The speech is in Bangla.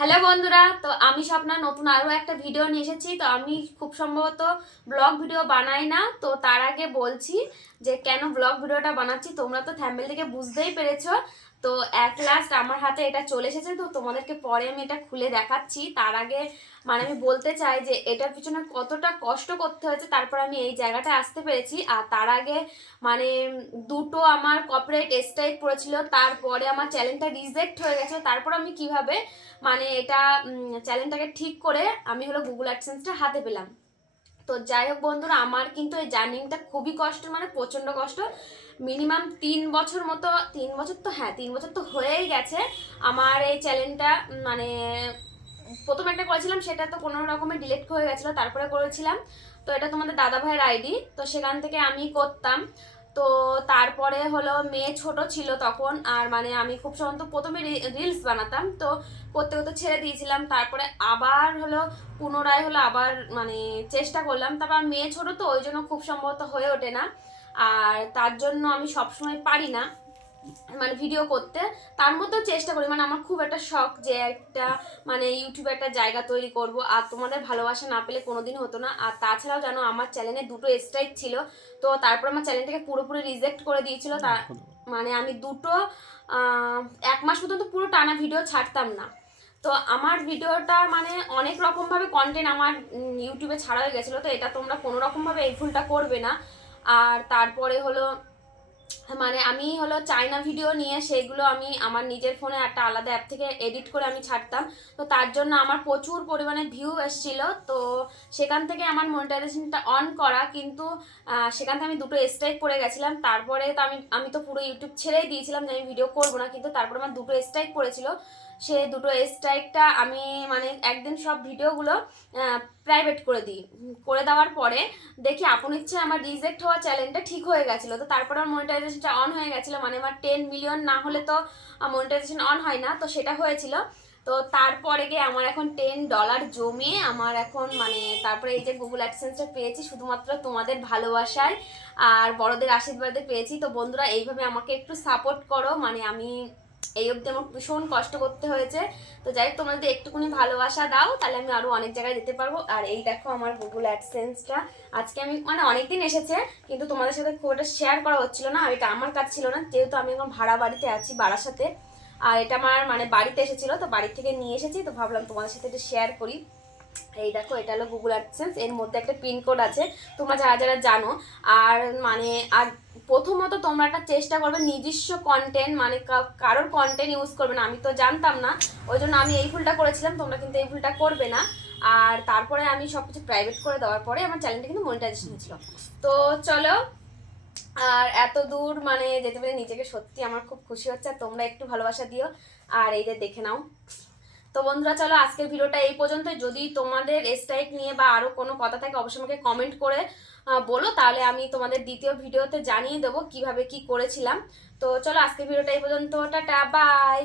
হ্যালো বন্ধুরা, তো আমি স্বপ্না, নতুন আরও একটা ভিডিও নিয়ে এসেছি। তো আমি খুব সম্ভবত ব্লগ ভিডিও বানাই না, তো তার আগে বলছি যে কেন ব্লগ ভিডিওটা বানাচ্ছি, তোমরা তো থ্যাম্বেল থেকে বুঝতেই পেরেছ। তো অ্যাট লাস্ট আমার হাতে এটা চলে এসেছে, তো তোমাদেরকে পরে আমি এটা খুলে দেখাচ্ছি। তার আগে মানে আমি বলতে চাই যে এটার পিছনে কতটা কষ্ট করতে হয়েছে, তারপর আমি এই জায়গাটায় আসতে পেরেছি। আর তার আগে মানে দুটো আমার কপারেট স্ট্রাইক পড়েছিল তারপরে আমার চ্যানেলটা রিজেক্ট হয়ে গেছে। তারপর আমি কীভাবে মানে এটা চ্যানেলটাকে ঠিক করে আমি হলো গুগল অ্যাডসেন্সটা হাতে পেলাম। তো যাই হোক বন্ধুরা, আমার কিন্তু এই জার্নিংটা খুবই কষ্ট মানে প্রচণ্ড কষ্ট। মিনিমাম তিন বছর মতো, তিন বছর তো হ্যাঁ তিন বছর তো হয়েই গেছে। আমার এই চ্যালেঞ্জটা মানে প্রথম একটা করেছিলাম, সেটা তো কোনো রকমের ডিলেট হয়ে গেছিল, তারপরে করেছিলাম। তো এটা তোমাদের দাদা ভাইয়ের আইডি তো সেখান থেকে আমি করতাম। তো তারপরে হলো মেয়ে ছোট ছিল তখন, আর মানে আমি খুব সম্ভবত প্রথমে রিলস বানাতাম। তো করতে করতে ছেড়ে দিয়েছিলাম, তারপরে আবার হলো পুনরায় হলো আবার মানে চেষ্টা করলাম। তারপর মেয়ে ছোট তো, ওই জন্য খুব সম্ভবত হয়ে ওঠে না। আর তার জন্য আমি সবসময় পারি না। মানে ভিডিও করতে তার মধ্যেও চেষ্টা করি। মানে আমার খুব একটা শখ যে একটা মানে ইউটিউবে একটা জায়গা তৈরি করব। আর তোমাদের ভালোবাসা না পেলে কোনোদিন হতো না। আর তাছাড়াও জানো আমার চ্যানেলে দুটো স্ট্রাইক ছিল। তো তারপর আমার চ্যানেলটাকে পুরোপুরি রিজেক্ট করে দিয়েছিল। তা মানে আমি দুটো এক মাস পর্যন্ত পুরো টানা ভিডিও ছাড়তাম না। তো আমার ভিডিওটা মানে অনেক রকমভাবে কন্টেন্ট আমার ইউটিউবে ছাড়া হয়ে গেছিল। তো এটা তোমরা কোনো রকমভাবে এই ভুলটা করবে না। আর তারপরে হলো মানে আমি হলো চায়না ভিডিও নিয়ে সেগুলো আমি আমার নিজের ফোনে একটা আলাদা অ্যাপ থেকে এডিট করে আমি ছাড়তাম। তো তার জন্য আমার প্রচুর পরিমাণে ভিউ এসেছিল। তো সেখান থেকে আমার মনিটাইজেশনটা অন করা, কিন্তু সেখান থেকে আমি দুটো স্ট্রাইক পড়ে গেছিলাম। তারপরে তো আমি আমি তো পুরো ইউটিউব ছেড়েই দিয়েছিলাম যে আমি ভিডিও করব না, কিন্তু তারপরে আমার দুটো স্ট্রাইক পড়েছিল সে দুটো স্ট্রাইকটা আমি মানে একদিন সব ভিডিওগুলো প্রাইভেট করে দিই। করে দেওয়ার পরে দেখি আপন ইচ্ছে আমার রিজেক্ট হওয়া চ্যানেলটা ঠিক হয়ে গেছিল। তো তারপর আমার মনিটাইজেশনটা অন হয়ে গেছিল। মানে আমার টেন মিলিয়ন না হলে তো মনিটাইজেশন অন হয় না। তো সেটা হয়েছিল। তো তারপরে গিয়ে আমার এখন টেন ডলার জমে আমার এখন মানে তারপরে এই যে গুগল অ্যাডসেন্সটা পেয়েছি, শুধুমাত্র তোমাদের ভালোবাসায় আর বড়দের আশীর্বাদে পেয়েছি। তো বন্ধুরা, এইভাবে আমাকে একটু সাপোর্ট করো। মানে আমি এই অবধি আমার ভীষণ কষ্ট করতে হয়েছে। তো যাই হোক তোমরা যদি একটুখানি ভালোবাসা দাও, তাহলে আমি আরও অনেক জায়গায় যেতে পারব। আর এই দেখো আমার গুগল অ্যাডসেন্সটা আজকে আমি মানে অনেক দিন এসেছে, কিন্তু তোমাদের সাথে খুব একটা শেয়ার করা হচ্ছিল না এটা আমার কাজ ছিল না, যেহেতু আমি এখন ভাড়া বাড়িতে আছি বাড়ার সাথে আর এটা আমার মানে বাড়িতে এসেছিল, তো বাড়ি থেকে নিয়ে এসেছি, তো ভাবলাম তোমাদের সাথে একটু শেয়ার করি। এই দেখো, এটা হলো গুগল অ্যাডসেন্স এর মধ্যে একটা পিনকোড আছে, তোমরা যারা যারা জানো। আর মানে আর প্রথমত তোমরা একটা চেষ্টা করবে নিজস্ব কন্টেন্ট মানে কারোর কন্টেন্ট ইউজ করবে না। আমি তো জানতাম না, ওই জন্য আমি এই ভুলটা করেছিলাম, তোমরা কিন্তু এই ভুলটা করবে না। আর তারপরে আমি সব কিছু প্রাইভেট করে দেওয়ার পরে আমার চ্যানেলটা কিন্তু মনিটাইজেশন হয়েছিল। তো চলো, আর এত দূর মানে যেতে পেরে নিজেকে সত্যি আমার খুব খুশি হচ্ছে, আর তোমরা একটু ভালোবাসা দিও। আর এই যে দেখে নাও। তো বন্ধুরা, চলো আজকের ভিডিওটা এই পর্যন্ত যদি তোমাদের স্ট্রাইক নিয়ে বা আরও কোনো কথা থাকে, অবশ্যই আমাকে কমেন্ট করে বলো। তাহলে আমি তোমাদের দ্বিতীয় ভিডিওতে জানিয়ে দেবো কীভাবে কি করেছিলাম। তো চলো আজকের ভিডিওটা এই পর্যন্ত। Tata bye